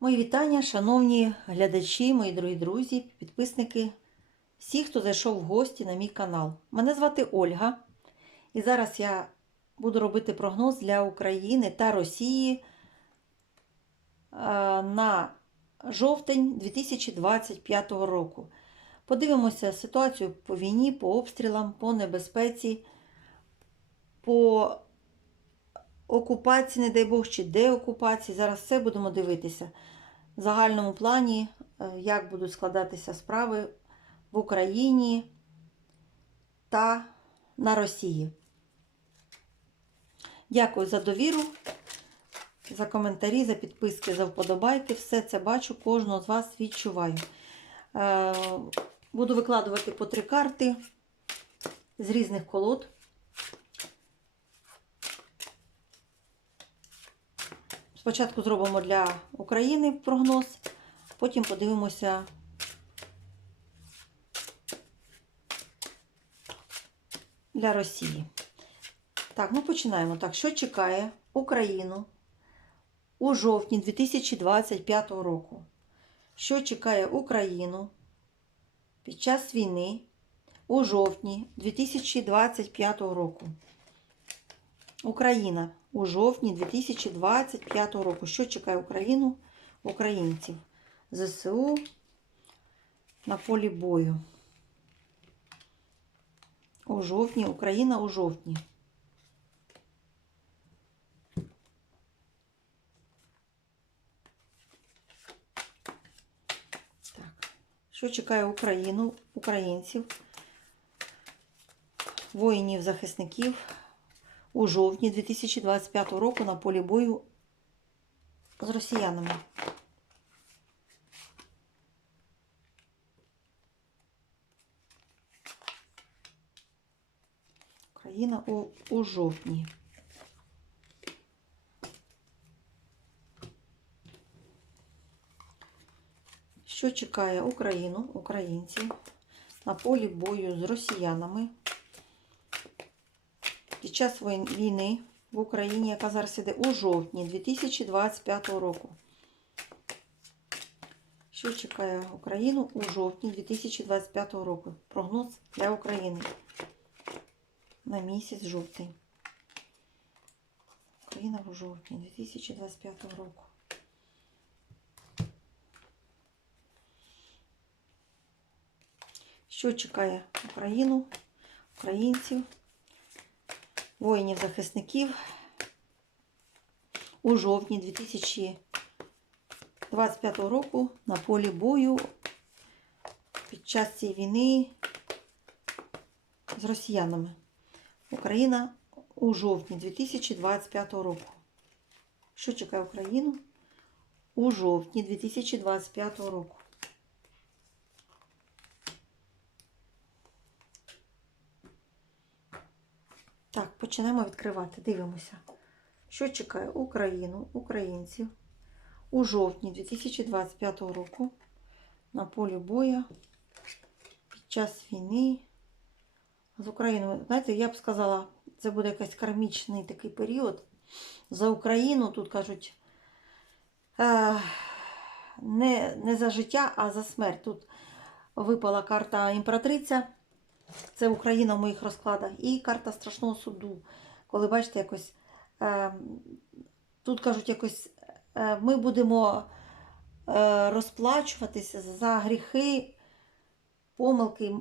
Мої вітання, шановні глядачі, мої дорогі друзі, підписники, всі, хто зайшов в гості на мій канал. Мене звати Ольга, і зараз я буду робити прогноз для України та Росії е, на жовтень 2025 року. Подивимося ситуацію по війні, по обстрілам, по небезпеці, по окупації, не дай Бог, чи деокупації. Зараз все будемо дивитися. Загальному плані, е, як будуть складатися справи в Україні та на Росії. Дякую за довіру, за коментарі, за підписки, за вподобайки. Все це бачу, кожного з вас відчуваю. Е, Буду викладувати по три карти з різних колод. Спочатку зробимо для України прогноз, потім подивимося для Росії. Так, ну починаємо. Так, що чекає Україну у жовтні 2025 року? Що чекає Україну під час війни у жовтні 2025 року? Україна у жовтні 2025 року. Що чекає Україну, українців? ЗСУ на полі бою. У жовтні, Україна у жовтні. Так. Що чекає Україну, українців, воїнів, захисників у жовтні 2025 року на полі бою з росіянами. Україна у, у жовтні. Що чекає Україну, українців на полі бою з росіянами під час війни в Україні, яка зараз іде у жовтні 2025 року. Що чекає Україну у жовтні 2025 року? Прогноз для України на місяць жовтень. Україна у жовтні 2025 року. Що чекає Україну, українців, воїнів-захисників у жовтні 2025 року на полі бою під час цієї війни з росіянами. Україна у жовтні 2025 року. Що чекає Україну у жовтні 2025 року? Так, почнемо відкривати. Дивимося, що чекає Україну, українців у жовтні 2025 року на полі бою під час війни з Україною. Знаєте, я б сказала, це буде якийсь кармічний такий період. За Україну тут кажуть е, не, не за життя, а за смерть. Тут випала карта імператриця. Це Україна в моїх розкладах. І карта страшного суду. Коли бачите, якось е, тут кажуть, якось е, ми будемо е, розплачуватися за гріхи, помилки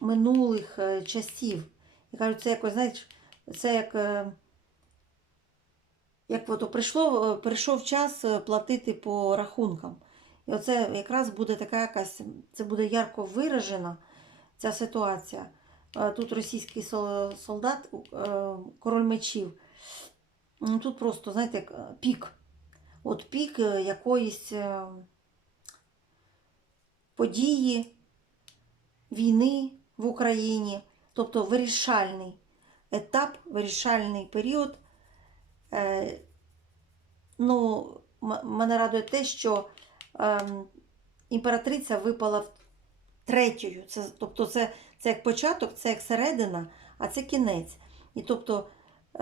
минулих е, часів. І кажуть, це якось, знаєш, це як, е, як от, прийшло, е, прийшов час е, платити по рахункам. І оце якраз буде така якась, це буде ярко виражена ця ситуація. Е, Тут російський солдат, е, король мечів. Тут просто, знаєте, е, пік. От пік якоїсь події, війни в Україні, тобто вирішальний етап, вирішальний період. Ну, мене радує те, що ем, імператриця випала третьою. Це, тобто це, це як початок, це як середина, а це кінець. І тобто е,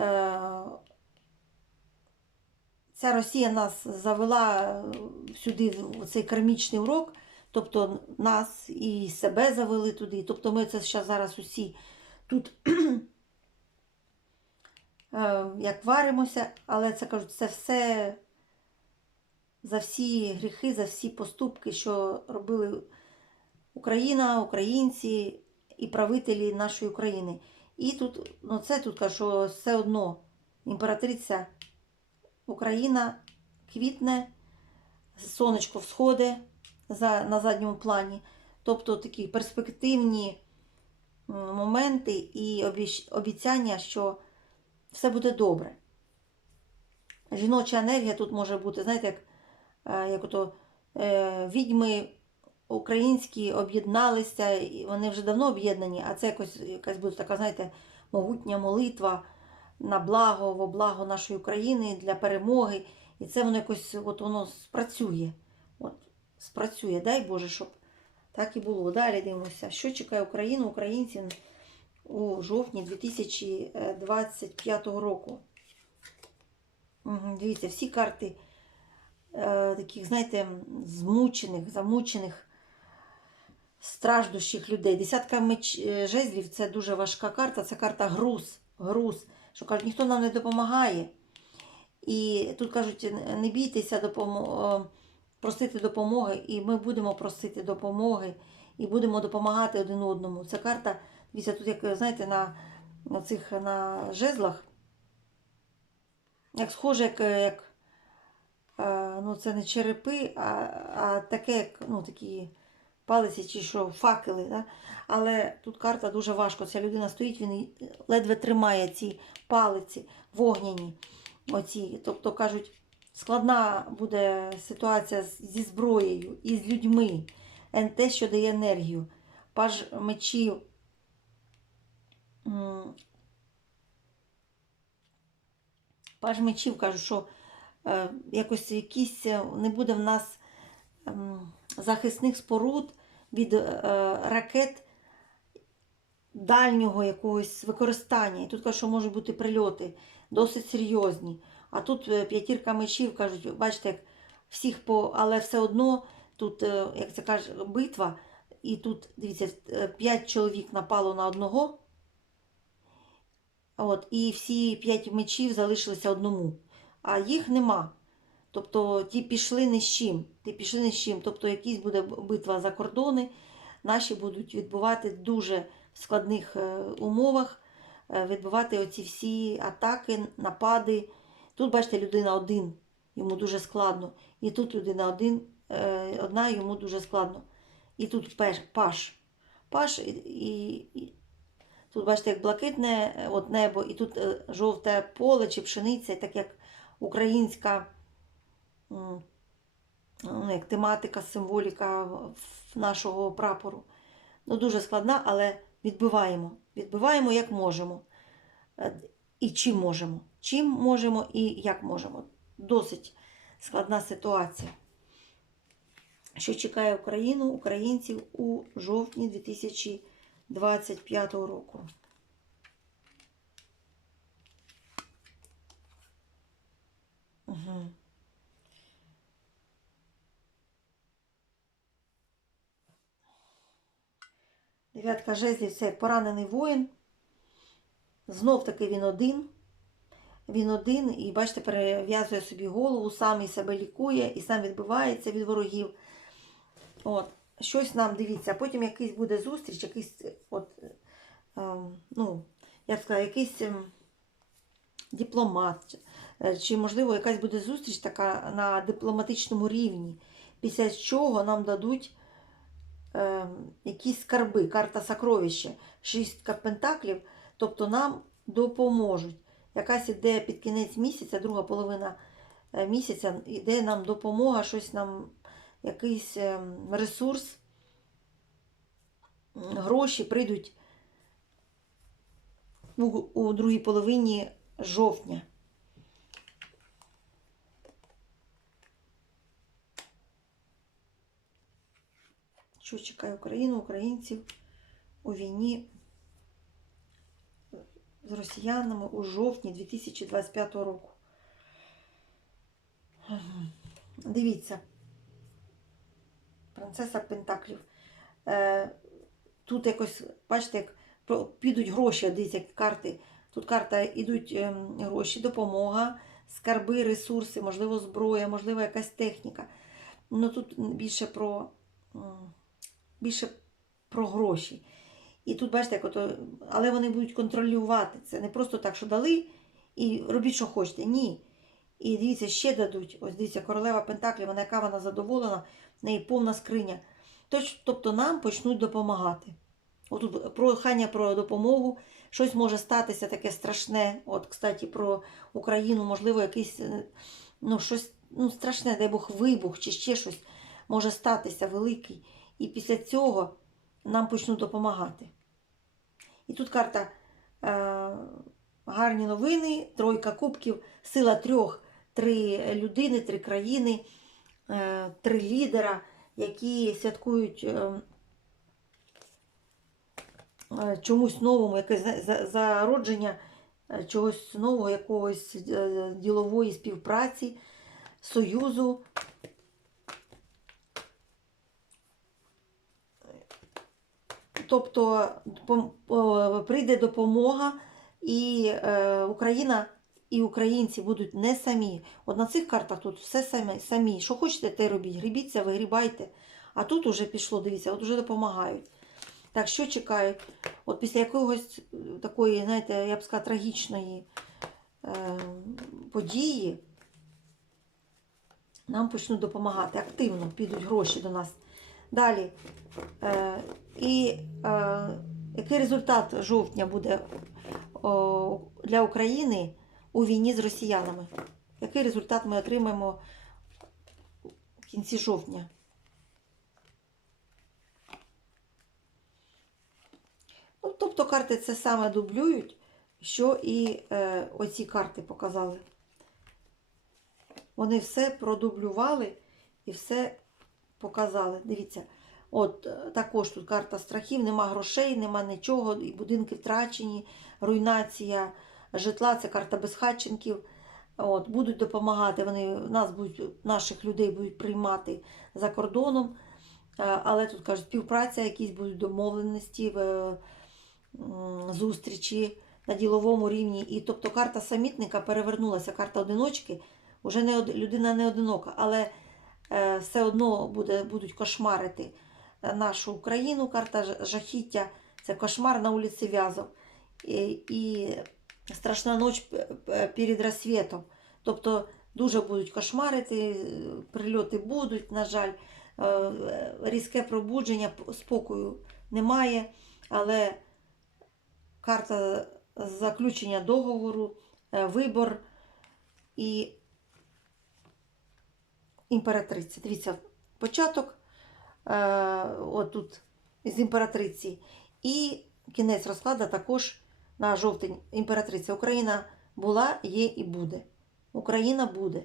ця Росія нас завела е, сюди в цей кармічний урок, тобто нас і себе завели туди. Тобто ми це зараз усі тут е, як варимося, але це кажуть, це все за всі гріхи, за всі поступки, що робили Україна, українці і правителі нашої України. І тут, ну це тут що все одно імператриця Україна квітне, сонечко всходить за, на задньому плані. Тобто такі перспективні моменти і обіцяння, що все буде добре. Жіноча енергія тут може бути, знаєте, як, е, як ото е, відьми українські об'єдналися, і вони вже давно об'єднані, а це якось якась буде така, знаєте, могутня молитва на благо, во благо нашої України для перемоги. І це воно якось от воно спрацює. От, спрацює. Дай Боже, щоб так і було. Далі дивимося, що чекає Україну, українців у жовтні 2025 року. Дивіться, всі карти е, таких, знаєте, змучених, замучених, страждущих людей. Десятка меч... е, жезлів це дуже важка карта. Це карта груз. груз. Що кажуть, ніхто нам не допомагає. І тут кажуть, не бійтеся допомо... е, просити допомоги, і ми будемо просити допомоги, і будемо допомагати один одному. Це карта, дивіться, тут, як знаєте, на, на цих на жезлах, як схоже, як, як е, ну, це не черепи, а, а таке, як ну, такі палиці чи що, факели. Да? Але тут карта дуже важко. Ця людина стоїть, він ледве тримає ці палиці вогняні. Оці. Тобто кажуть, складна буде ситуація зі зброєю і з людьми. НТ, що дає енергію. Паж мечів. Паж мечів кажуть, що е, якось якісь е, не буде в нас ем, захисних споруд від е, ракет дальнього якогось використання. І тут кажуть, що можуть бути прильоти досить серйозні. А тут е, п'ятірка мечів кажуть, бачите, як всіх по, але все одно тут, е, як це каже, битва, і тут, дивіться, е, п'ять чоловік напало на одного. От, і всі п'ять мечів залишилися одному, а їх нема. Тобто ті пішли ні з чим. Ті пішли ні з чим. Тобто якась буде битва за кордони. Наші будуть відбувати дуже в складних е, умовах, е, відбувати оці всі атаки, напади. Тут, бачите, людина один, йому дуже складно. І тут людина один, е, одна, йому дуже складно. І тут паш. Паш і, і, тут, бачите, як блакитне от небо, і тут жовте поле чи пшениця, так як українська як тематика, символіка нашого прапору. Ну, дуже складна, але відбиваємо. Відбиваємо як можемо. Е, І чим можемо. Чим можемо і як можемо. Досить складна ситуація. Що чекає Україну, українців у жовтні 2025 року. Угу. Дев'ятка жезлів це поранений воїн. Знов таки він один. Він один і, бачите, перев'язує собі голову, сам і себе лікує, і сам відбивається від ворогів. От, щось нам дивіться, потім якийсь буде зустріч, якийсь, от, ем, ну, як сказати, якийсь ем, дипломат, е, чи, можливо, якась буде зустріч така на дипломатичному рівні, після чого нам дадуть е, якісь скарби, карта сокровища, шістка пентаклів, тобто нам допоможуть. Якась іде під кінець місяця, друга половина е, місяця, іде нам допомога, щось нам, якийсь е, ресурс, гроші прийдуть у, у другій половині жовтня. Що чекає Україну, українців у війні з росіянами у жовтні 2025 року. Дивіться. Принцеса Пентаклів. Е, тут якось, бачите, як підуть гроші, дивіться, як карти. Тут карта йдуть ем, гроші, допомога, скарби, ресурси, можливо, зброя, можливо, якась техніка. Ну тут більше про, більше про гроші. І тут, бачите, як ото, але вони будуть контролювати це. Не просто так, що дали і робіть, що хочете. Ні. І дивіться, ще дадуть. Ось дивіться, королева Пентаклів, вона яка вона задоволена, в неї повна скриня. Тобто нам почнуть допомагати. Отут прохання про допомогу, щось може статися таке страшне. От, кстати, про Україну, можливо, якийсь е, ну, щось ну, страшне, дай Бог, вибух чи ще щось може статися великий. І після цього нам почнуть допомагати. І тут карта е, гарні новини, тройка кубків, сила трьох, три людини, три країни, е, три лідера, які святкують е, е, чомусь новому, якесь за- за- зародження е, чогось нового, якогось е, ділової співпраці, союзу. Тобто прийде допомога, і е, Україна і українці будуть не самі. От на цих картах тут все самі. самі. Що хочете, те робіть. Грібіться, вигрібайте. А тут уже пішло, дивіться, от уже допомагають. Так, що чекають? От після якогось е, такої, знаєте, я б сказала, трагічної е, події нам почнуть допомагати. Активно підуть гроші до нас. Далі. Е, і е, який результат жовтня буде о, для України у війні з росіянами? Який результат ми отримаємо в кінці жовтня? Ну, тобто карти це саме дублюють, що і е, оці карти показали. Вони все продублювали і все показали. Дивіться, от е, також тут карта страхів, нема грошей, нема нічого, і будинки втрачені, руйнація житла, це карта безхатченків. От, будуть допомагати, вони нас будуть, наших людей будуть приймати за кордоном. Е, Але тут кажуть, співпраця, якісь будуть домовленості, зустрічі на діловому рівні. І тобто карта самітника перевернулася, карта одиночки. Уже не людина не одинока, але е, все одно буде, будуть кошмарити нашу Україну. Карта жахіття це кошмар на вулиці В'язов. І, страшна п- перед розсвітом. Тобто дуже будуть кошмарити, прильоти будуть, на жаль, Е, різке пробудження, спокою немає, але карта заключення договору, е, вибор і імператриця. Дивіться, початок отут з імператриці. І кінець розкладу також на жовтень імператриця. Україна була, є і буде. Україна буде.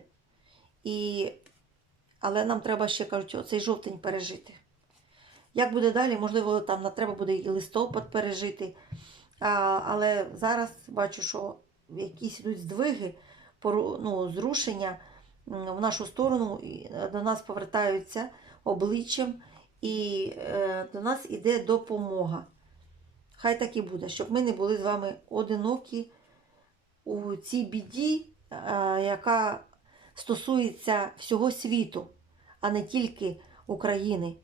І... Але нам треба ще, кажуть, оцей жовтень пережити. Як буде далі, можливо, там треба буде і листопад пережити. А, але зараз бачу, що якісь йдуть здвиги, ну, зрушення в нашу сторону е, до нас повертаються обличчям, і е, до нас іде допомога. Хай так і буде, щоб ми не були з вами одинокі у цій біді, е, яка стосується всього світу, а не тільки України.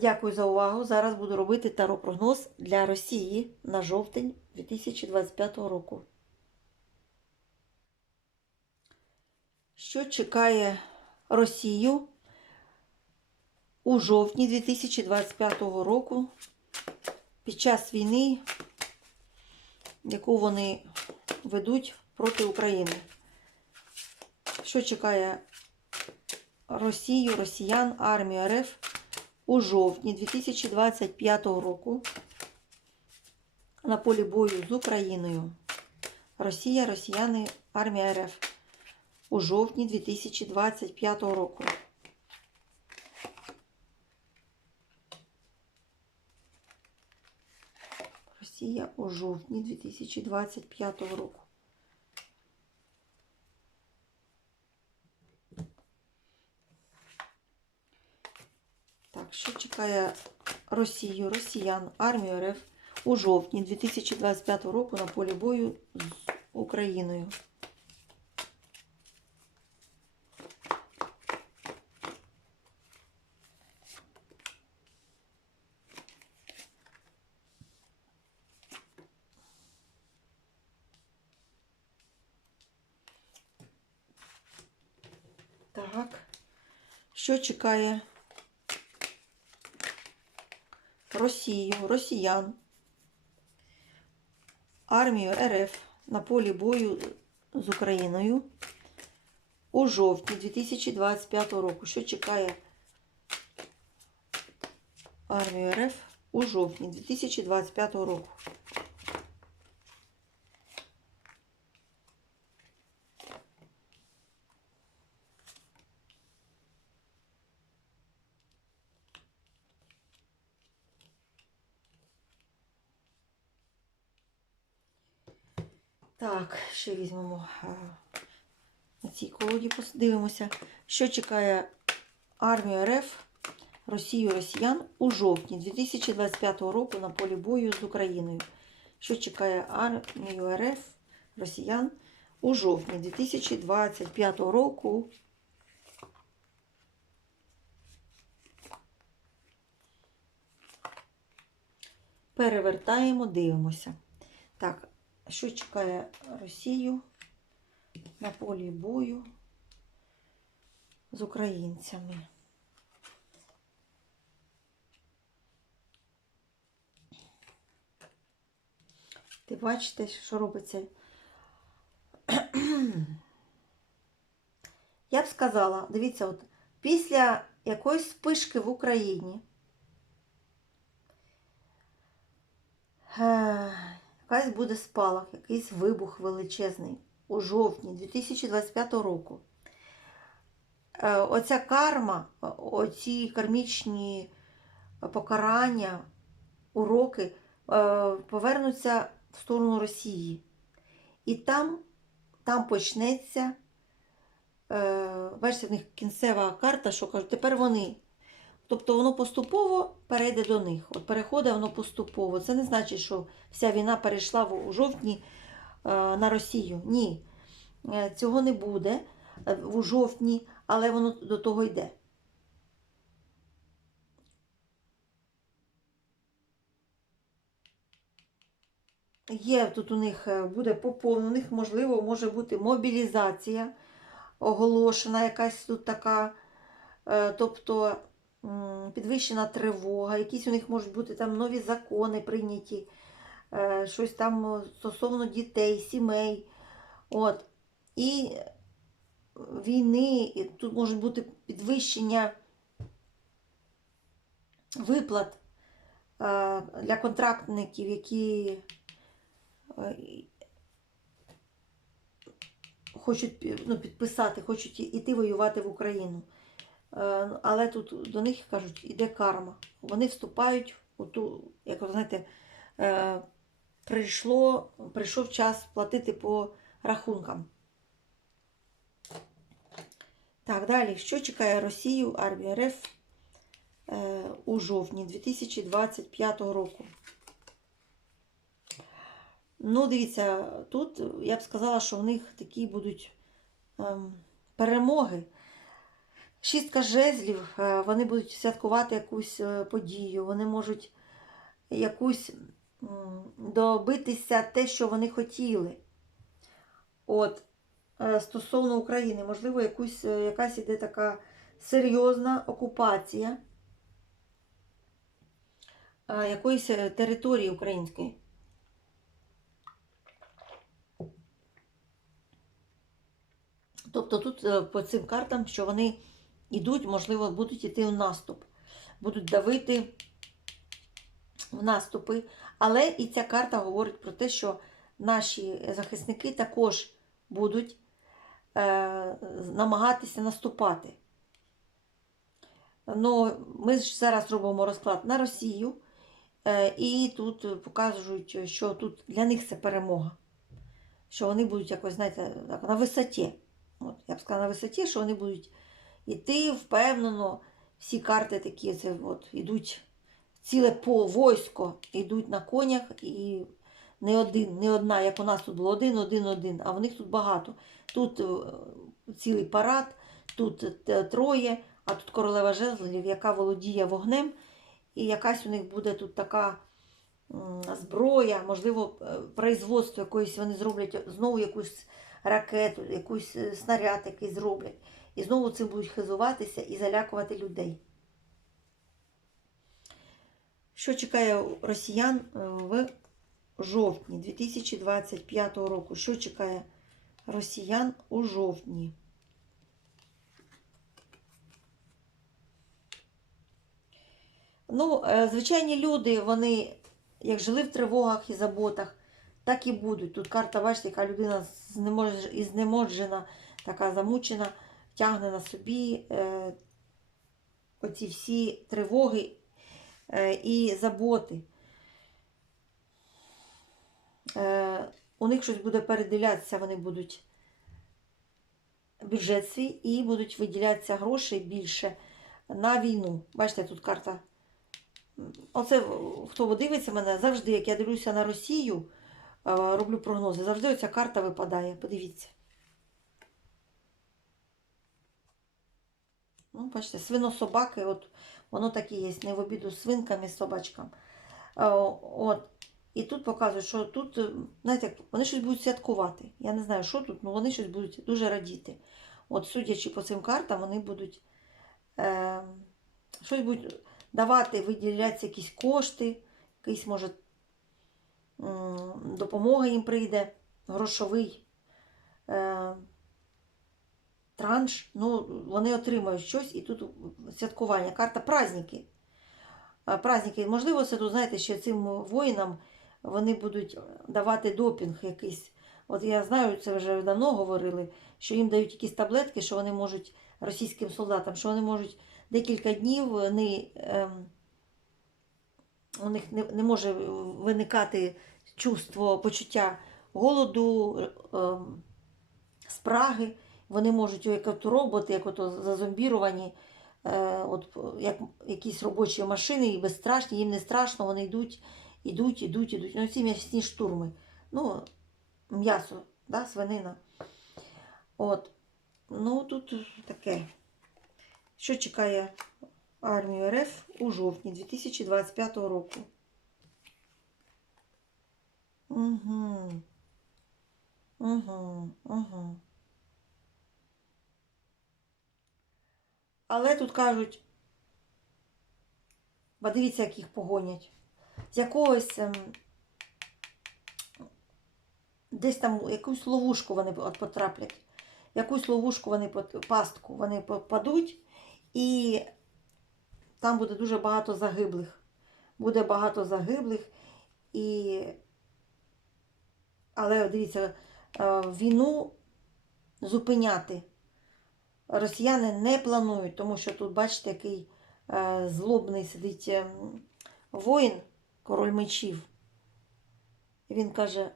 Дякую за увагу. Зараз буду робити таро-прогноз для Росії на жовтень 2025 року. Що чекає Росію у жовтні 2025 року під час війни, яку вони ведуть проти України? Що чекає Росію, росіян, армію РФ у жовтні 2025 року на полі бою з Україною? Росія, росіяни, армія РФ у жовтні 2025 року. Росія у жовтні 2025 року. Так, що чекає Росію, росіян, армію РФ у жовтні 2025 року на полі бою з Україною? Так. Що чекає Росію, росіян, армію РФ на полі бою з Україною у жовтні 2025 року? Що чекає армію РФ у жовтні 2025 року? Так, ще візьмемо на цій колоді, подивимося, що чекає армію РФ, Росію, Росіян у жовтні 2025 року на полі бою з Україною. Що чекає армію РФ, Росіян у жовтні 2025 року. Перевертаємо, дивимося. Так, що чекає Росію на полі бою з українцями? Ти бачите, що робиться? Я б сказала, дивіться, от після якоїсь спишки в Україні. Якась буде спалах, якийсь вибух величезний у жовтні 2025 року. Е, Оця карма, оці кармічні покарання, уроки е, повернуться в сторону Росії. І там, там почнеться, е, бачите, в них кінцева карта, що кажуть, тепер вони. Тобто воно поступово перейде до них. От переходить воно поступово. Це не значить, що вся війна перейшла у жовтні е, на Росію. Ні, Е, цього не буде е, у жовтні, але воно до того йде. Є тут у них буде поповнена, у них можливо може бути мобілізація оголошена, якась тут така, тобто підвищена тривога, якісь у них можуть бути там нові закони прийняті, е, щось там е, стосовно дітей, сімей. От. І війни, і тут може бути підвищення виплат е, для контрактників, які хочуть ну, підписати, хочуть іти воювати в Україну. Е, Але тут до них кажуть, іде карма. Вони вступають у ту, як ви знаєте, е, прийшло, прийшов час платити по рахункам. Так, далі. Що чекає Росію, армію РФ е, у жовтні 2025 року? Ну, дивіться, тут я б сказала, що в них такі будуть ем, перемоги. Шістка жезлів, е, вони будуть святкувати якусь е, подію, вони можуть якусь добитися те, що вони хотіли. От, е, стосовно України, можливо, якусь, якась іде така серйозна окупація якоїсь території української. Тобто тут по цим картам, що вони йдуть, можливо, будуть йти в наступ, будуть давити в наступи. Але і ця карта говорить про те, що наші захисники також будуть е, намагатися наступати. Ну, ми ж зараз робимо розклад на Росію, е, і тут показують, що тут для них це перемога. Що вони будуть якось, знаєте, на висоті. От, я б сказала на висоті, що вони будуть йти впевнено всі карти такі, це от ідуть ціле по войсько, йдуть на конях і не один, не одна, як у нас тут було один, один, один, а в них тут багато. Тут е, цілий парад, тут е, троє, а тут королева жезлів, яка володіє вогнем, і якась у них буде тут така зброя, можливо, е, производство якоїсь, вони зроблять знову якусь ракету, якусь е, снаряд якийсь зроблять. І знову цим будуть хизуватися і залякувати людей. Що чекає росіян е, в жовтні 2025 року? Що чекає росіян у жовтні? Ну, е, звичайні люди, вони як жили в тривогах і заботах, так і будуть. Тут карта, бачите, яка людина знеможена, така замучена, тягне на собі е, оці всі тривоги е, і заботи. Е, у них щось буде переділятися, вони будуть бюджет свій і будуть виділятися грошей більше на війну. Бачите, тут карта. Оце хто дивиться мене, завжди, як я дивлюся на Росію, роблю прогнози, завжди оця карта випадає. Подивіться. Ну, бачите, свинособаки, от воно так і є, не в обіду свинкам і собачкам. От. І тут показують, що тут, е, знаєте, вони щось будуть святкувати. Я не знаю, що тут, але вони щось будуть дуже радіти. От, судячи по цим картам, вони будуть е, щось будуть давати, виділятися якісь кошти, якийсь, може, допомога їм прийде, грошовий е, транш. Ну, вони отримають щось, і тут святкування. Карта праздники. Праздники, можливо, це тут, знаєте, ще цим воїнам вони будуть давати допінг якийсь. От я знаю, це вже давно говорили, що їм дають якісь таблетки, що вони можуть російським солдатам, що вони можуть декілька днів не, ем, у них не, не може виникати чувство, почуття голоду, ем, спраги. Вони можуть, як от роботи, як от зазомбіровані, е, от, як якісь робочі машини, і безстрашні, їм не страшно, вони йдуть, йдуть, йдуть, йдуть. Ну, ці м'ясні штурми. Ну, м'ясо, да, свинина. От. Ну, тут таке. Що чекає армію РФ у жовтні 2025 року? Угу. Угу. Угу. Але тут кажуть, бо дивіться, як їх погонять. З якогось ем, десь там якусь ловушку вони потраплять. Якусь ловушку вони пастку вони попадуть, і там буде дуже багато загиблих. Буде багато загиблих. І... Але дивіться, е, війну зупиняти росіяни не планують, тому що тут, бачите, який е, злобний сидить е, воїн, король мечів. І він каже: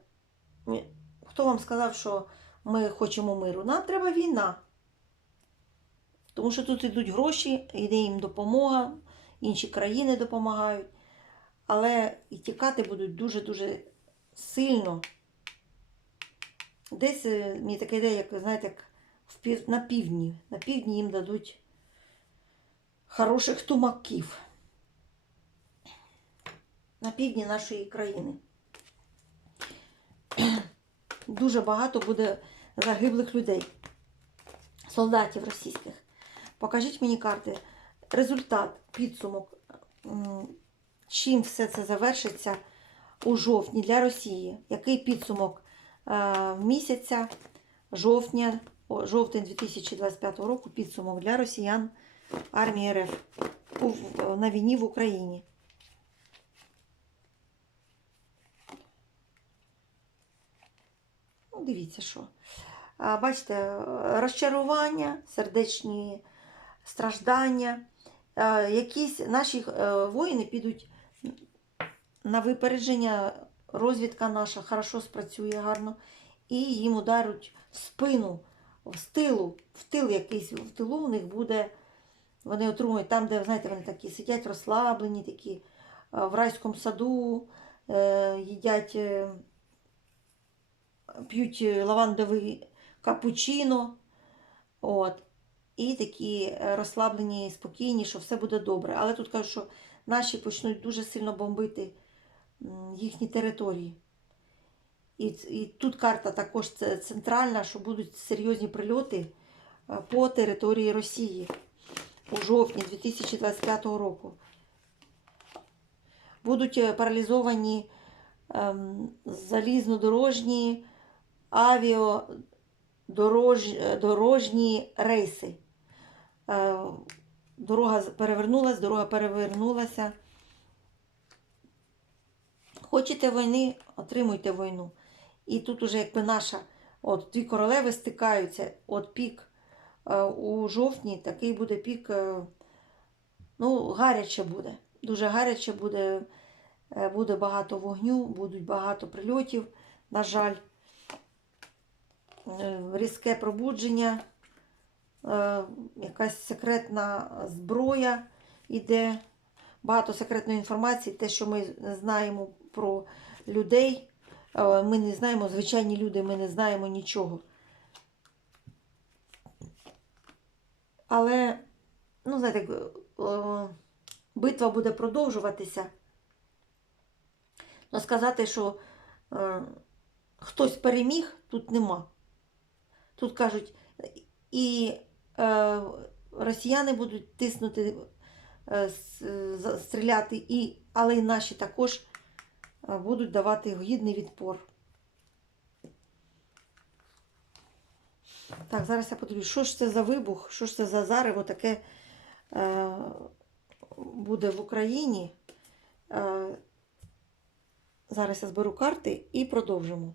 хто вам сказав, що ми хочемо миру? Нам треба війна. Тому що тут йдуть гроші, йде їм допомога, інші країни допомагають. Але і тікати будуть дуже-дуже сильно. Десь е, мені таке ідея, як, знаєте, як на півдні. На півдні їм дадуть хороших тумаків. На півдні нашої країни. Дуже багато буде загиблих людей, солдатів російських. Покажіть мені карти. Результат, підсумок, чим все це завершиться у жовтні для Росії. Який підсумок е, місяця жовтня, жовтень 2025 року підсумок для росіян армії РФ на війні в Україні. Ну, дивіться, що. Бачите, розчарування, сердечні страждання. Якісь наші е, воїни підуть на випередження, розвідка наша хорошо спрацює гарно, і їм ударуть в спину, в тилу, в тил якийсь, в тилу у них буде Вони отримують там, де, знаєте, вони такі сидять розслаблені, такі е, в райському саду, е, їдять, е, п'ють лавандовий капучино. От. І такі розслаблені, спокійні, що все буде добре. Але тут кажуть, що наші почнуть дуже сильно бомбити їхні території. І, і тут карта також центральна, що будуть серйозні прильоти е, по території Росії у жовтні 2025 року. Будуть е, паралізовані ем, залізнодорожні авіадорожні рейси. Е, дорога перевернулась, дорога перевернулася. Хочете війни, отримуйте війну. І тут уже якби наша, от дві королеви стикаються, от пік е, у жовтні, такий буде пік, е, ну, гаряче буде. Дуже гаряче буде, е, буде багато вогню, будуть багато прильотів, на жаль. Різке пробудження, якась секретна зброя іде, багато секретної інформації, те, що ми знаємо про людей. Е, Ми не знаємо, звичайні люди, ми не знаємо нічого. Але, ну, знаєте, е, битва буде продовжуватися. Но сказати, що е, хтось переміг, тут нема. Тут кажуть, і е, росіяни будуть тиснути, е, стріляти, і, але і наші також е, будуть давати гідний відпор. Так, зараз я подивлюсь, що ж це за вибух, що ж це за зарево таке е, буде в Україні. Е, зараз я зберу карти і продовжимо.